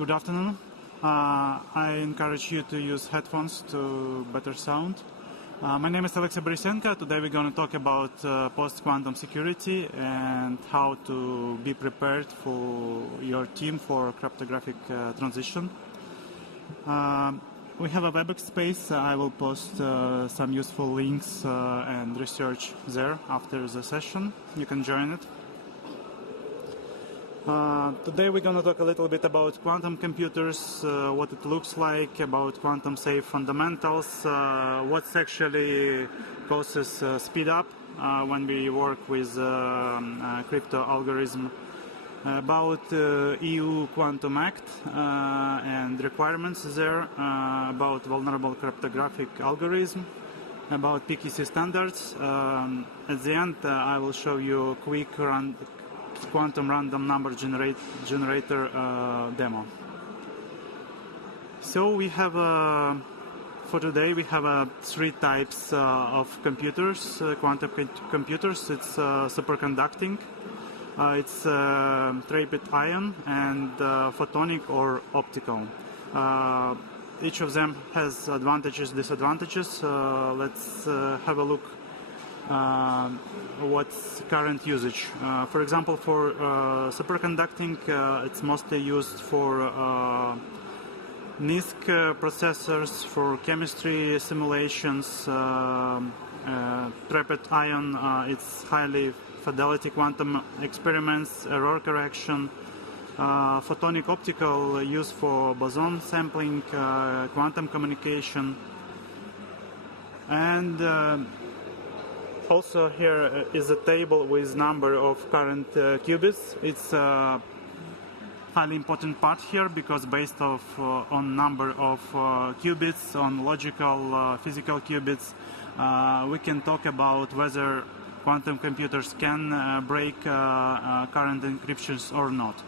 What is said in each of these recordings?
Good afternoon. I encourage you to use headphones to better sound. My name is Alexey Borisenko. Today we're going to talk about post-quantum security and how to be prepared for your team for cryptographic transition. We have a web space. I will post some useful links and research there after the session. You can join it. Today we're going to talk a little bit about quantum computers, what it looks like, about quantum safe fundamentals, what actually causes speed up when we work with crypto algorithm, about EU Quantum Act and requirements there, about vulnerable cryptographic algorithm, about PKC standards. At the end I will show you a quick quantum random number generator demo. So we have for today we have three types of computers, quantum computers. It's superconducting, it's trapped ion, and photonic or optical. Each of them has advantages, disadvantages. Let's have a look what's current usage. For example, for superconducting, it's mostly used for NIST processors, for chemistry simulations. Trapped ion, it's highly fidelity quantum experiments, error correction. Photonic optical used for boson sampling, quantum communication, and also here is a table with number of current qubits. It's a highly important part here because based on number of qubits, on logical physical qubits, we can talk about whether quantum computers can break current encryptions or not.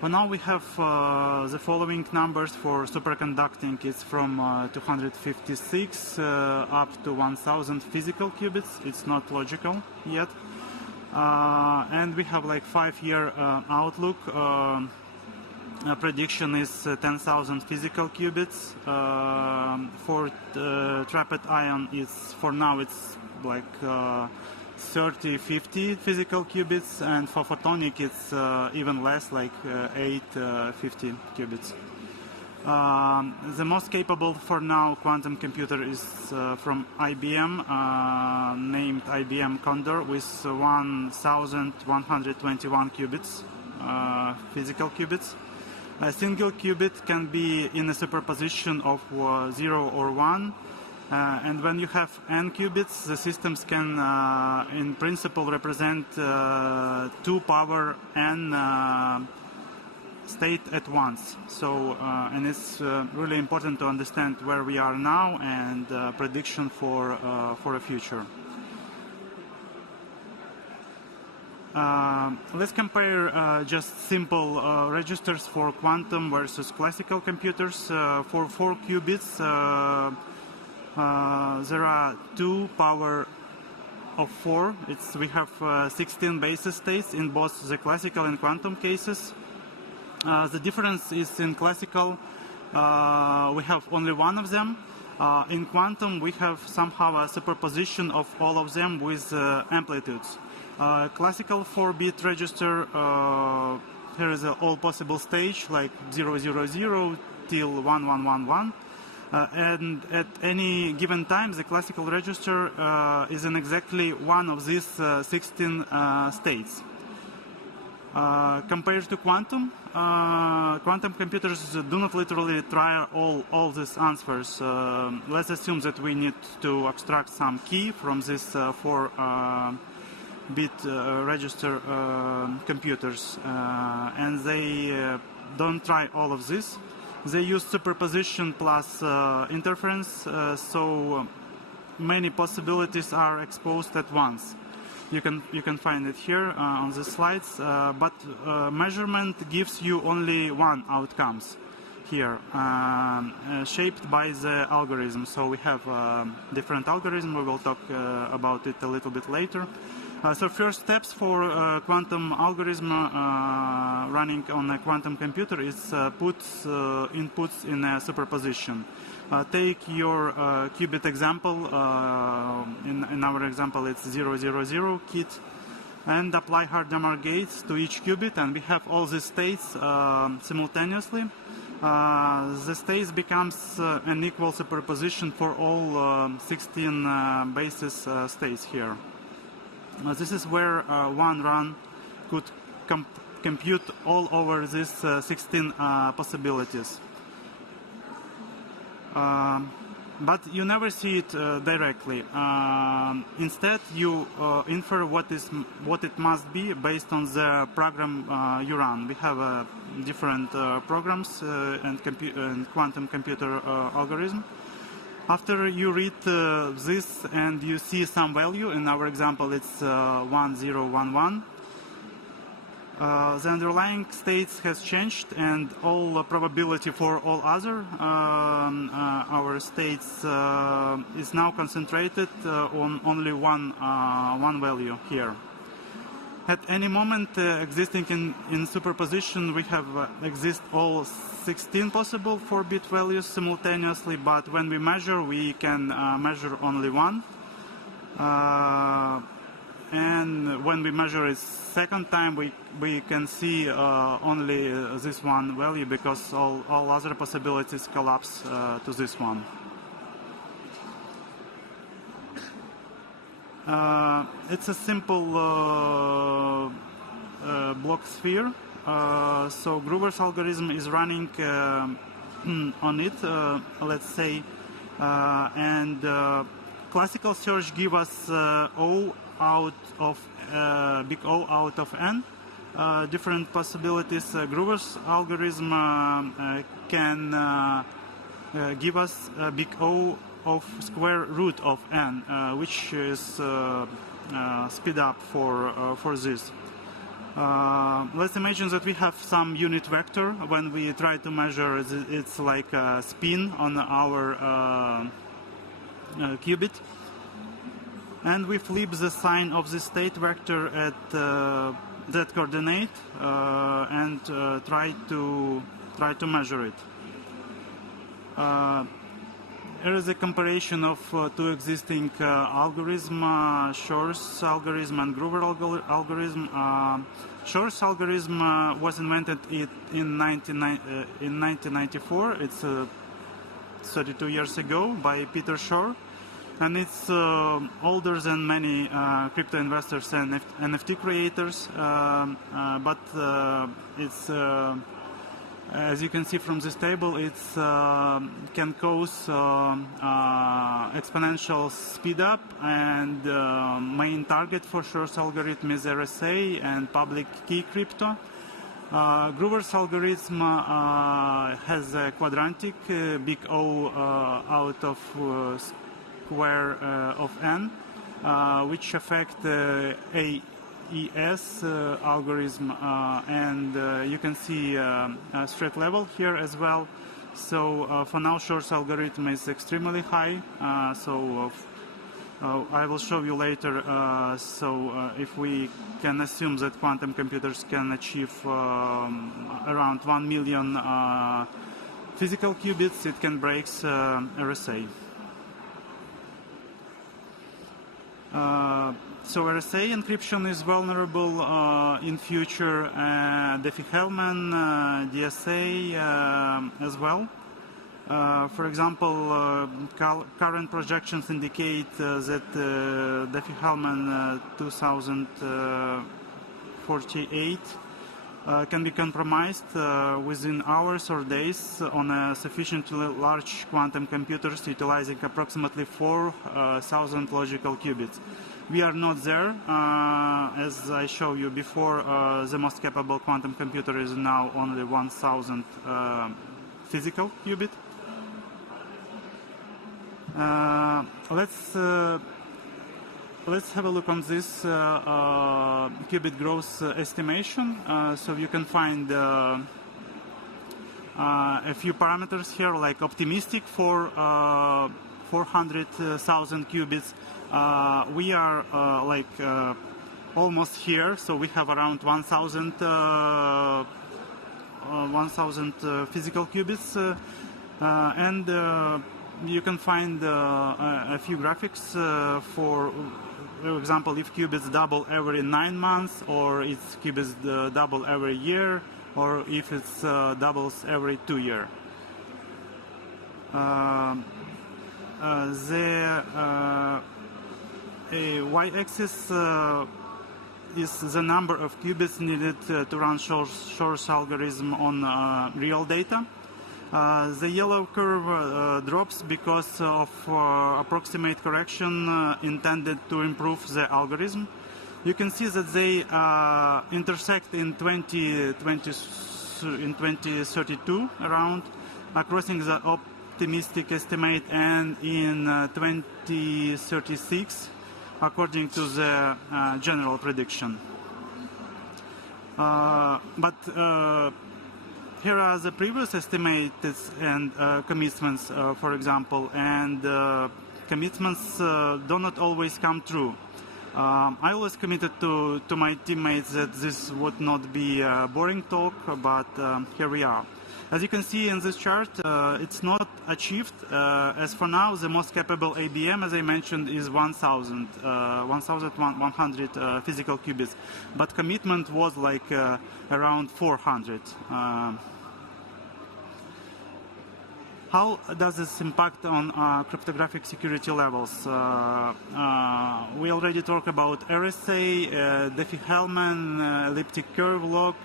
For now we have the following numbers for superconducting. It's from 256 up to 1000 physical qubits. It's not logical yet. And we have like 5-year outlook. Prediction is 10,000 physical qubits. For trapped ion, for now it's like 30-50 physical qubits, and for photonic it's even less, like 8-50 qubits. The most capable for now quantum computer is from IBM, named IBM Condor, with 1121 qubits, physical qubits. A single qubit can be in a superposition of 0 or 1. And when you have n qubits, the systems can, in principle, represent 2 power n state at once. So, and it's really important to understand where we are now and prediction for a future. Let's compare just simple registers for quantum versus classical computers. For 4 qubits, there are 2 power of 4. We have 16 basis states in both the classical and quantum cases. The difference is in classical we have only one of them. In quantum we have somehow a superposition of all of them with amplitudes. Classical 4-bit register, here is all possible stage like 000 till 1111. And at any given time, the classical register is in exactly one of these 16 states. Compared to quantum, quantum computers do not literally try all these answers. Let's assume that we need to extract some key from this 4-bit register computers, and they don't try all of this. They use superposition plus interference, so many possibilities are exposed at once. You can find it here on the slides, but measurement gives you only one outcomes here, shaped by the algorithm. So we have different algorithms. We will talk about it a little bit later. So first steps for quantum algorithm running on a quantum computer is puts inputs in a superposition. Take your qubit example. In our example, it's 000 kit, and apply Hardamer gates to each qubit, and we have all these states simultaneously. The states becomes an equal superposition for all 16 basis states here. This is where one run could compute all over these 16 possibilities. But you never see it directly. Instead, you infer what it must be based on the program you run. We have different programs and quantum computer algorithm. After you read this and you see some value, in our example it's 1011, the underlying states has changed, and all probability for all other our states is now concentrated on only one value here. At any moment existing in superposition, we have exist all 16 possible 4-bit values simultaneously, but when we measure, we can measure only one. And when we measure it second time, we can see only this one value, because all other possibilities collapse to this one. It's a simple block sphere. So Gruber's algorithm is running on it, let's say, and classical search gives us O out of big O out of n different possibilities. Gruber's algorithm can give us big O of square root of n, which is speed up for this. Let's imagine that we have some unit vector. When we try to measure, it's like a spin on our qubit, and we flip the sign of the state vector at that coordinate and try to measure it. Here is a comparison of two existing algorithms, Shor's algorithm and Gruber algorithm. Shor's algorithm was invented in 1994. It's 32 years ago by Peter Shor, and it's older than many crypto investors and NFT creators. But it's as you can see from this table, it can cause exponential speed up, and main target for Shor's algorithm is RSA and public key crypto. Gruber's algorithm has a quadratic big O out of square of n, which affect AES algorithm, and you can see straight level here as well. So for now, Shor's algorithm is extremely high. So I will show you later. If we can assume that quantum computers can achieve around 1 million physical qubits, it can break RSA. So RSA encryption is vulnerable in future, Diffie-Hellman, DSA as well. For example, current projections indicate that Diffie-Hellman 2048 can be compromised within hours or days on a sufficiently large quantum computers utilizing approximately 4,000 logical qubits. We are not there. As I showed you before, the most capable quantum computer is now only 1,000 physical qubit. Let's have a look on this qubit growth estimation. So you can find a few parameters here, like optimistic for 400,000 qubits. We are almost here. So we have around 1,000 physical qubits, and you can find a few graphics for example, if qubits double every 9 months, or if qubits double every year, or if it's doubles every 2 years. The y-axis is the number of qubits needed to run Shor's algorithm on real data. The yellow curve drops because of approximate correction intended to improve the algorithm. You can see that they intersect in 2032 around, crossing the optimistic estimate, and in 2036 according to the general prediction. But here are the previous estimates and commitments, for example, and commitments do not always come true. I was committed to my teammates that this would not be a boring talk, but here we are. As you can see in this chart, it's not achieved. As for now, the most capable ABM, as I mentioned, is 1,100 physical qubits, but commitment was like around 400. How does this impact on cryptographic security levels? We already talked about RSA, Diffie-Hellman, elliptic curve lock.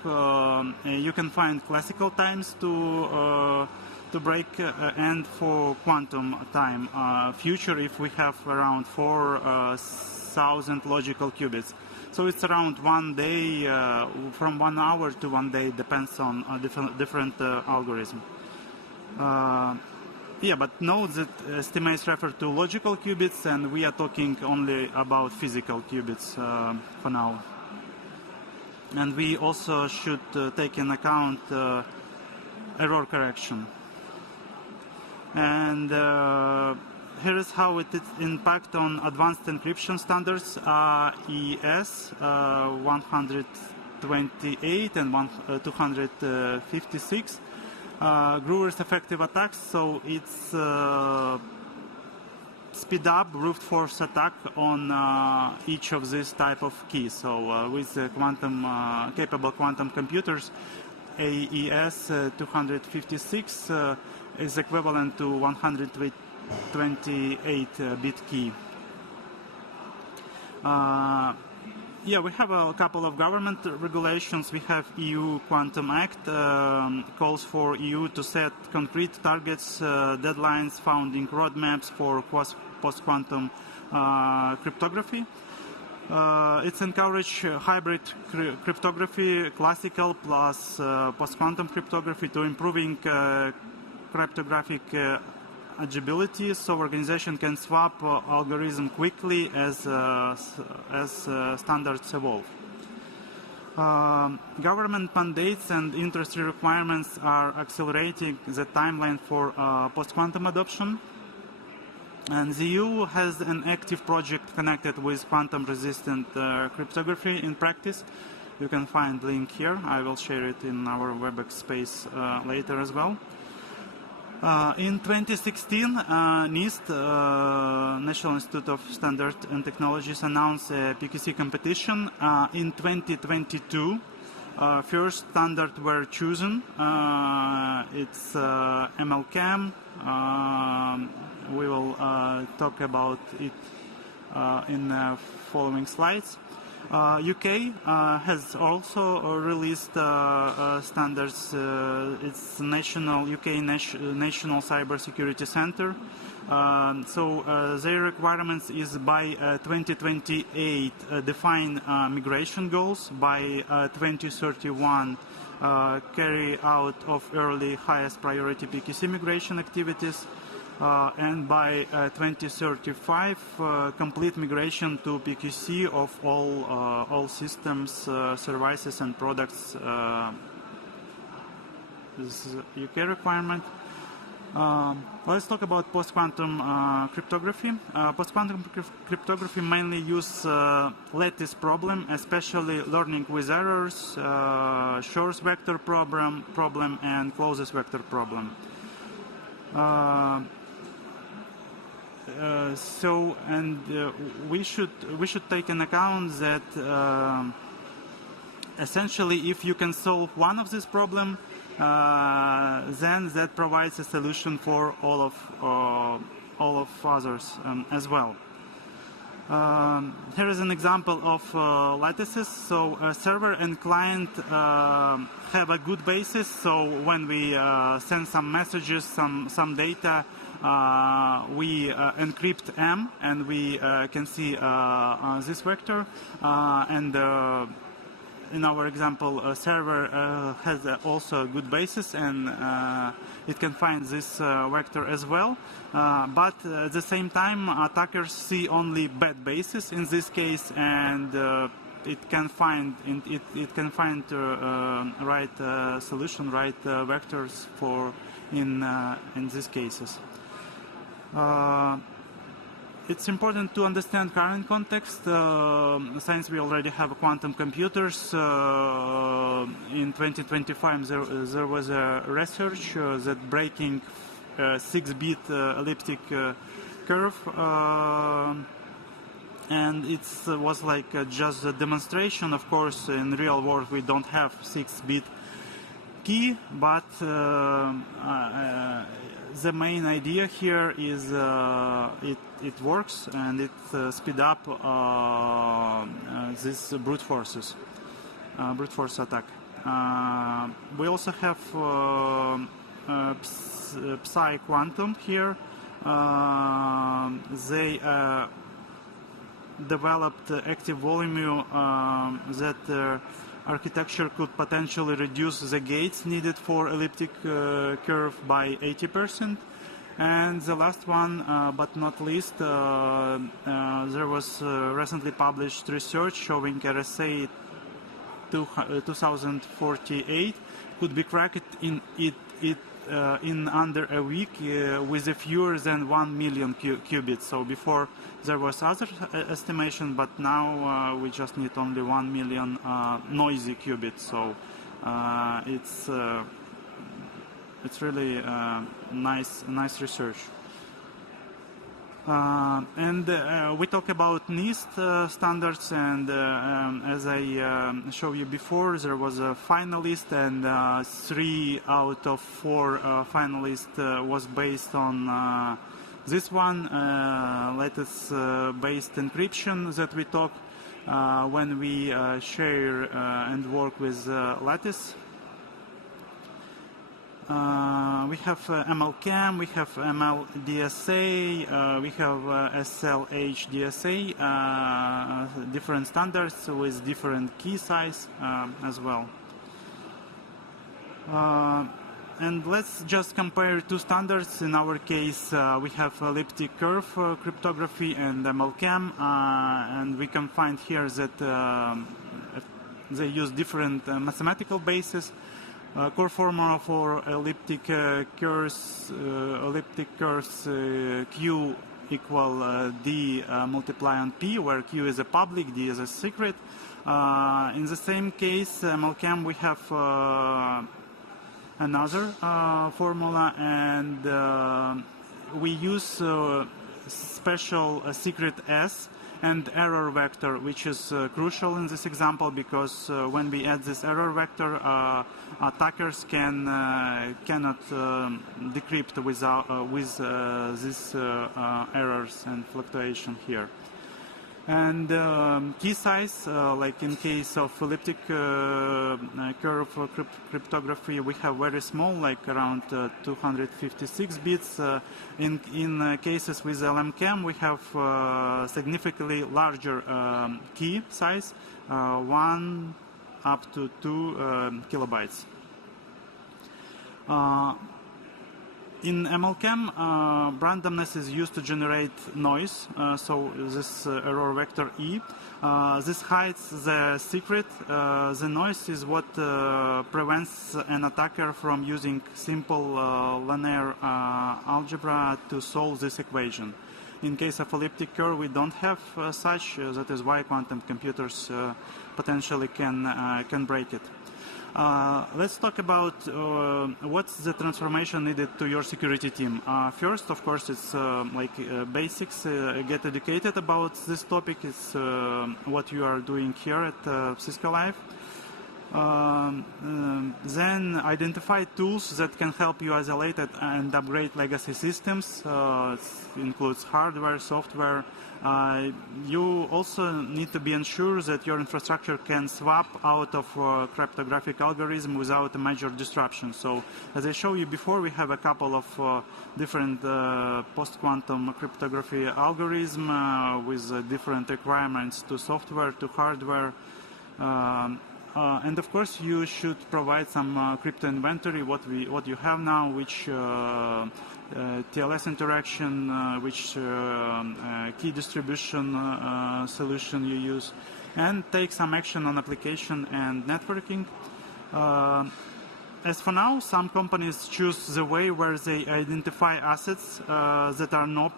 You can find classical times to break, and for quantum time future if we have around 4,000 logical qubits. So it's around 1 day, from 1 hour to 1 day, depends on different algorithm. Yeah, but note that estimates refer to logical qubits, and we are talking only about physical qubits for now. And we also should take in account error correction. And here is how it impacts on advanced encryption standards, ES 128 and 256. Grover's effective attacks, so it's speed up brute force attack on each of these type of keys. So with quantum capable quantum computers, AES 256 is equivalent to 128-bit key. Yeah, we have a couple of government regulations. We have EU Quantum Act, calls for EU to set concrete targets, deadlines, founding roadmaps for post-quantum cryptography. It's encouraged hybrid cryptography, classical plus post-quantum cryptography, to improving cryptographic agility, so organization can swap algorithm quickly as standards evolve. Government mandates and industry requirements are accelerating the timeline for post-quantum adoption. And the EU has an active project connected with quantum-resistant cryptography in practice. You can find the link here. I will share it in our WebEx space later as well. In 2016, NIST, National Institute of Standards and Technologies, announced a PQC competition. In 2022, first standard were chosen. It's ML-KEM. We will talk about it in the following slides. UK has also released standards. It's UK National Cybersecurity Center. So their requirements is by 2028 define migration goals, by 2031 carry out of early highest priority PQC migration activities, and by 2035 complete migration to PQC of all systems, services and products. This is a UK requirement. Let's talk about post-quantum cryptography. Post-quantum cryptography mainly use lattice problem, especially learning with errors, Shor's vector problem, and closest vector problem. We should take in account that essentially, if you can solve one of these problems, then that provides a solution for all of others as well. Here is an example of lattices. So server and client have a good basis. So when we send some messages, some data, we encrypt M, and we can see this vector. In our example, a server has also a good basis, and it can find this vector as well. But at the same time, attackers see only bad bases in this case, and it can find right solution, right vectors for in these cases. It's important to understand current context. Since we already have quantum computers, in 2025 there was a research that breaking 6-bit elliptic curve, and it was like just a demonstration. Of course, in real world we don't have 6-bit key, but the main idea here is it works, and it speed up this brute force attack. We also have Psi Quantum here. They developed active volume that architecture could potentially reduce the gates needed for elliptic curve by 80%. And the last one, but not least, there was recently published research showing RSA 2048 could be cracked in under a week with a fewer than 1 million qubits. So before there was other estimation, but now we just need only 1 million noisy qubits. So it's really nice research. We talk about NIST standards, and as I showed you before, there was a finalist, and 3 out of 4 finalists was based on this one, lattice-based encryption that we talk when we share and work with lattice. We have ML-KEM, we have ML-DSA, we have SLH-DSA, different standards with different key size as well. And let's just compare 2 standards. In our case, we have elliptic curve cryptography and ML-KEM, and we can find here that they use different mathematical bases. Core formula for elliptic curves Q equal D multiply on P, where Q is a public, D is a secret. In the same case, ML-KEM, we have another formula, and we use special secret S and error vector, which is crucial in this example, because when we add this error vector, attackers cannot decrypt with these errors and fluctuation here. And key size, like in case of elliptic curve cryptography, we have very small, like around 256 bits. In cases with LM-KEM, we have significantly larger key size, 1 up to 2 kilobytes. In ML-KEM, randomness is used to generate noise, so this error vector E. This hides the secret. The noise is what prevents an attacker from using simple linear algebra to solve this equation. In case of elliptic curve, we don't have such. That is why quantum computers potentially can break it. Let's talk about what's the transformation needed to your security team. First, of course, it's basics. Get educated about this topic. It's what you are doing here at Cisco Live. Then identify tools that can help you isolate it and upgrade legacy systems. It includes hardware, software. You also need to be ensured that your infrastructure can swap out of cryptographic algorithm without a major disruption. So, as I showed you before, we have a couple of different post-quantum cryptography algorithms with different requirements to software, to hardware. And of course, you should provide some crypto inventory, what you have now, which TLS interaction, which key distribution solution you use, and take some action on application and networking. As for now, some companies choose the way where they identify assets that are not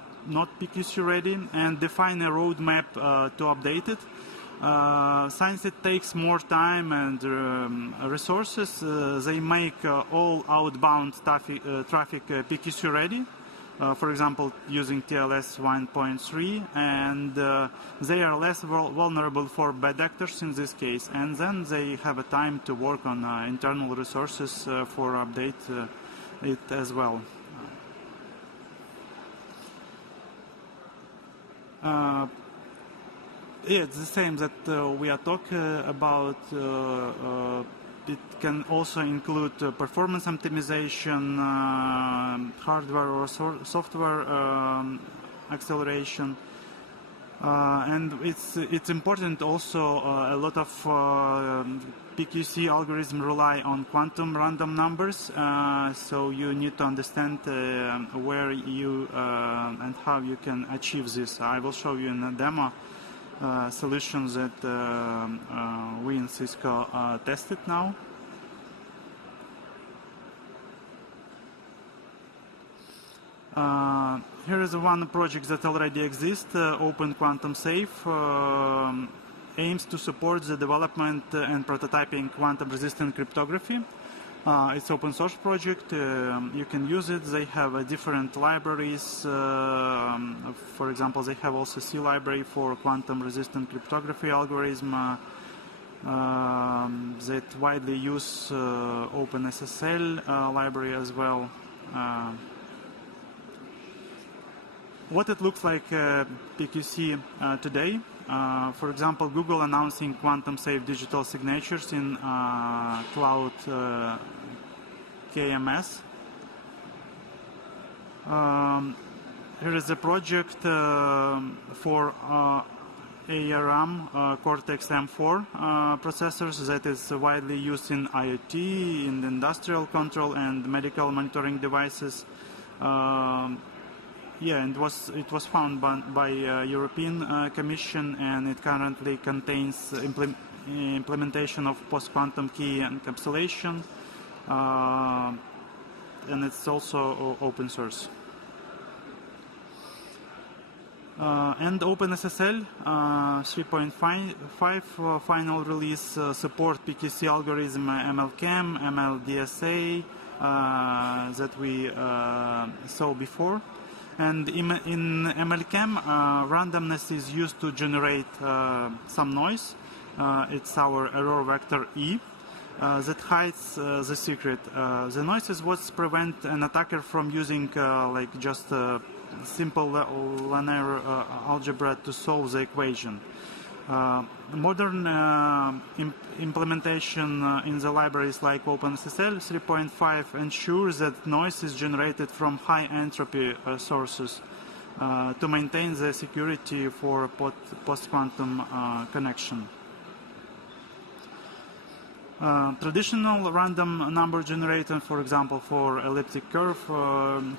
PQC ready and define a roadmap to update it. Since it takes more time and resources, they make all outbound traffic PQC ready, for example, using TLS 1.3, and they are less vulnerable for bad actors in this case, and then they have a time to work on internal resources for update it as well. Yeah, it's the same that we are talking about. It can also include performance optimization, hardware or software acceleration, and it's important also. A lot of PQC algorithms rely on quantum random numbers, so you need to understand where you and how you can achieve this. I will show you in a demo. Solutions that we in Cisco tested now. Here is one project that already exists, Open Quantum Safe, aims to support the development and prototyping quantum-resistant cryptography. It's open source project. You can use it. They have different libraries. For example, they have also C library for quantum-resistant cryptography algorithm that widely use OpenSSL library as well. What it looks like PQC today. For example, Google announcing quantum-safe digital signatures in cloud KMS. Here is a project for ARM Cortex-M4 processors that is widely used in IoT, in industrial control and medical monitoring devices. Yeah, and it was found by European Commission, and it currently contains implementation of post-quantum key encapsulation, and it's also open source. And OpenSSL 3.5 final release support PQC algorithm ML-KEM, ML-DSA that we saw before. And in ML-KEM, randomness is used to generate some noise. It's our error vector E that hides the secret. The noise is what prevents an attacker from using like just simple linear algebra to solve the equation. Modern implementation in the libraries like OpenSSL 3.5 ensures that noise is generated from high entropy sources to maintain the security for post-quantum connection. Traditional random number generator, for example, for elliptic curve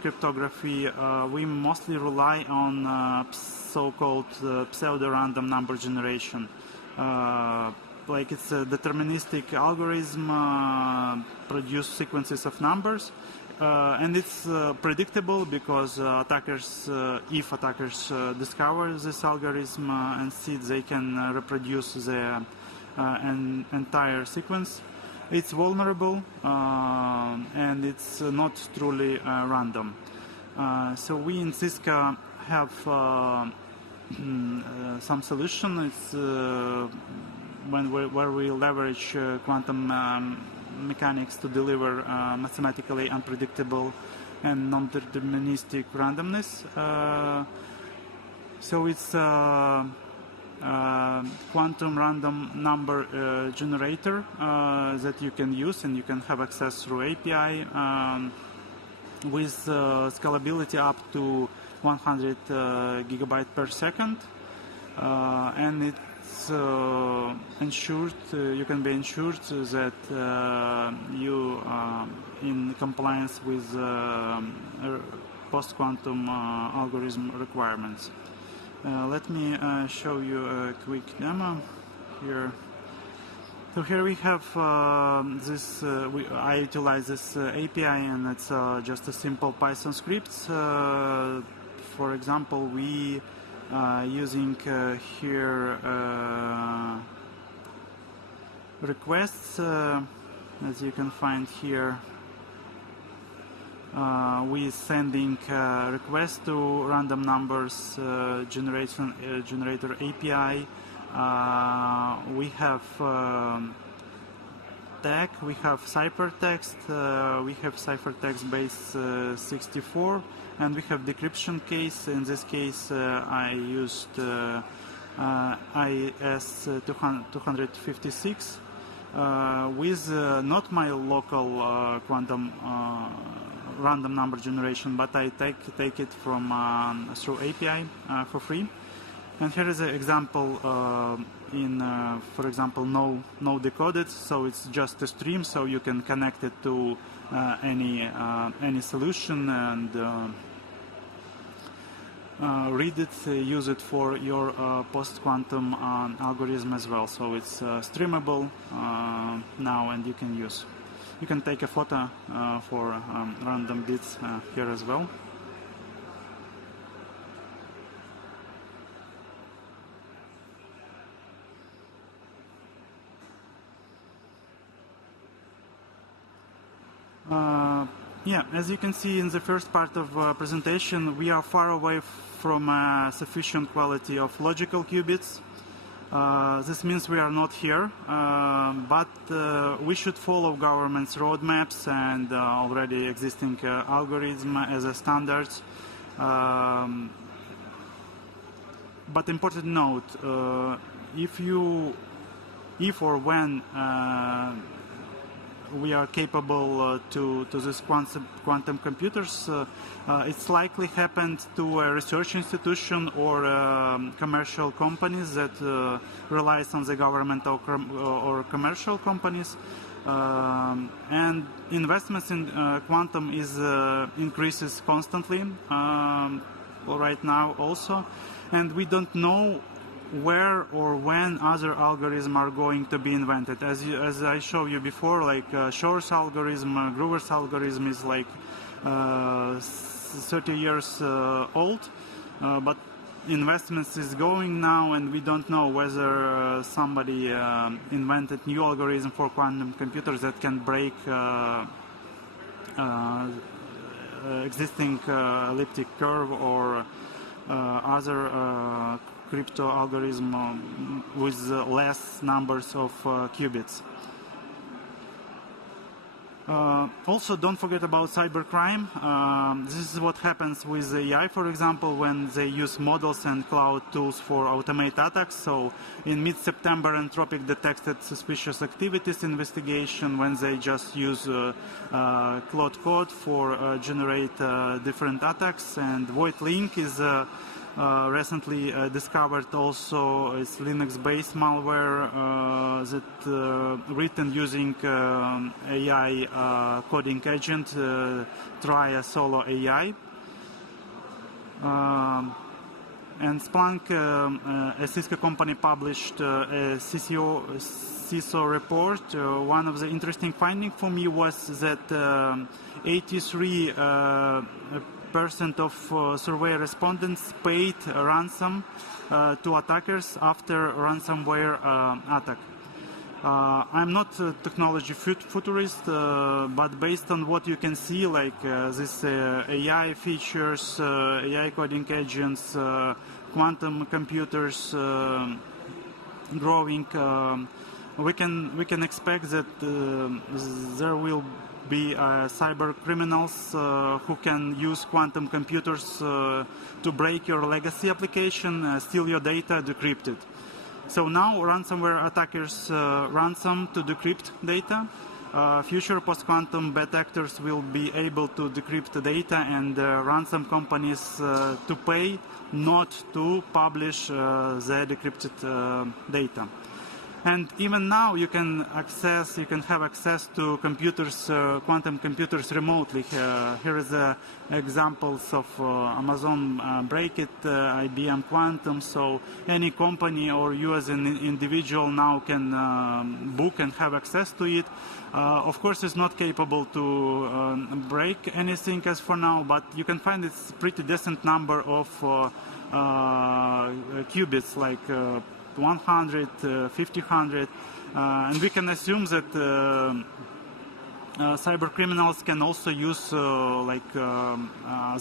cryptography, we mostly rely on so-called pseudo-random number generation. Like it's a deterministic algorithm produce sequences of numbers, and it's predictable because if attackers discover this algorithm and see they can reproduce the an entire sequence. It's vulnerable and it's not truly random. So we in Cisco have some solution. It's where we leverage quantum mechanics to deliver mathematically unpredictable and non-deterministic randomness. So it's quantum random number generator that you can use, and you can have access through API with scalability up to 100 gigabyte per second, and it's ensured, you can be ensured that you in compliance with post-quantum algorithm requirements. Let me show you a quick demo here. So here we have this, I utilize this API, and it's just a simple Python script. For example, we using here requests, as you can find here. We sending requests to random numbers generator API. We have tag, we have ciphertext, we have ciphertext base 64, and we have decryption case. In this case, I used IS 256 with not my local quantum random number generation, but I take it from through API for free. And here is an example in, for example, no decoded, so it's just a stream, so you can connect it to any solution and read it, use it for your post-quantum algorithm as well. So it's streamable now, and you can use. You can take a photo for random bits here as well. Yeah, as you can see in the first part of presentation, we are far away from sufficient quality of logical qubits. This means we are not here, but we should follow government's roadmaps and already existing algorithm as a standards. But important note, if or when we are capable to this quantum computers, it's likely happened to a research institution or commercial companies that relies on the government or commercial companies, and investments in quantum is increases constantly right now also, and we don't know where or when other algorithms are going to be invented. As I showed you before, like Shor's algorithm, Groover's algorithm is like 30 years old, but investments is going now, and we don't know whether somebody invented new algorithm for quantum computers that can break existing elliptic curve or other crypto algorithm with less numbers of qubits. Also, don't forget about cybercrime. This is what happens with AI, for example, when they use models and cloud tools for automate attacks. So in mid-September, Anthropic detected suspicious activities investigation when they just use Claude code for generate different attacks. And Void Link is recently discovered also is Linux-based malware that written using AI coding agent, try a solo AI. And Splunk, a Cisco company, published a CISO report. One of the interesting findings for me was that 83% of survey respondents paid ransom to attackers after ransomware attack. I'm not a technology futurist, but based on what you can see, like this AI features, AI coding agents, quantum computers growing, we can expect that there will be cyber criminals who can use quantum computers to break your legacy application, steal your data, decrypt it. So now ransomware attackers ransom to decrypt data. Future post-quantum bad actors will be able to decrypt the data, and ransom companies to pay not to publish the decrypted data. And even now, you can have access to computers, quantum computers remotely. Here is examples of Amazon Break It, IBM Quantum. So any company or you as an individual now can book and have access to it. Of course, it's not capable to break anything as for now, but you can find it's pretty decent number of qubits, like 100, 50, and we can assume that cyber criminals can also use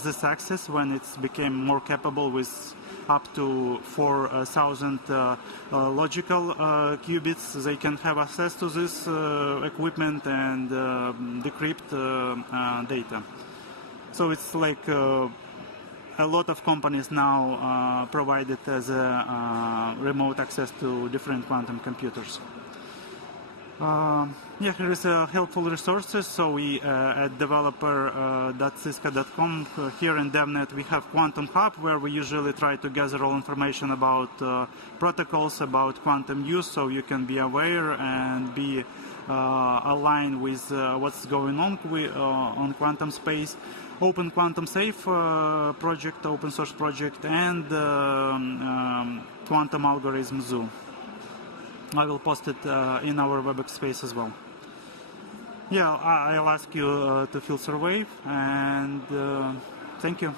this access when it's became more capable with up to 4,000 logical qubits. They can have access to this equipment and decrypt data. So it's like a lot of companies now provide it as a remote access to different quantum computers. Yeah, here is helpful resources. So we at developer.cisco.com here in DevNet we have Quantum Hub, where we usually try to gather all information about protocols, about quantum use, so you can be aware and be aligned with what's going on quantum space. Open Quantum Safe project, open source project, and Quantum Algorithm Zoo. I will post it in our WebEx space as well. Yeah, I'll ask you to fill survey, and thank you.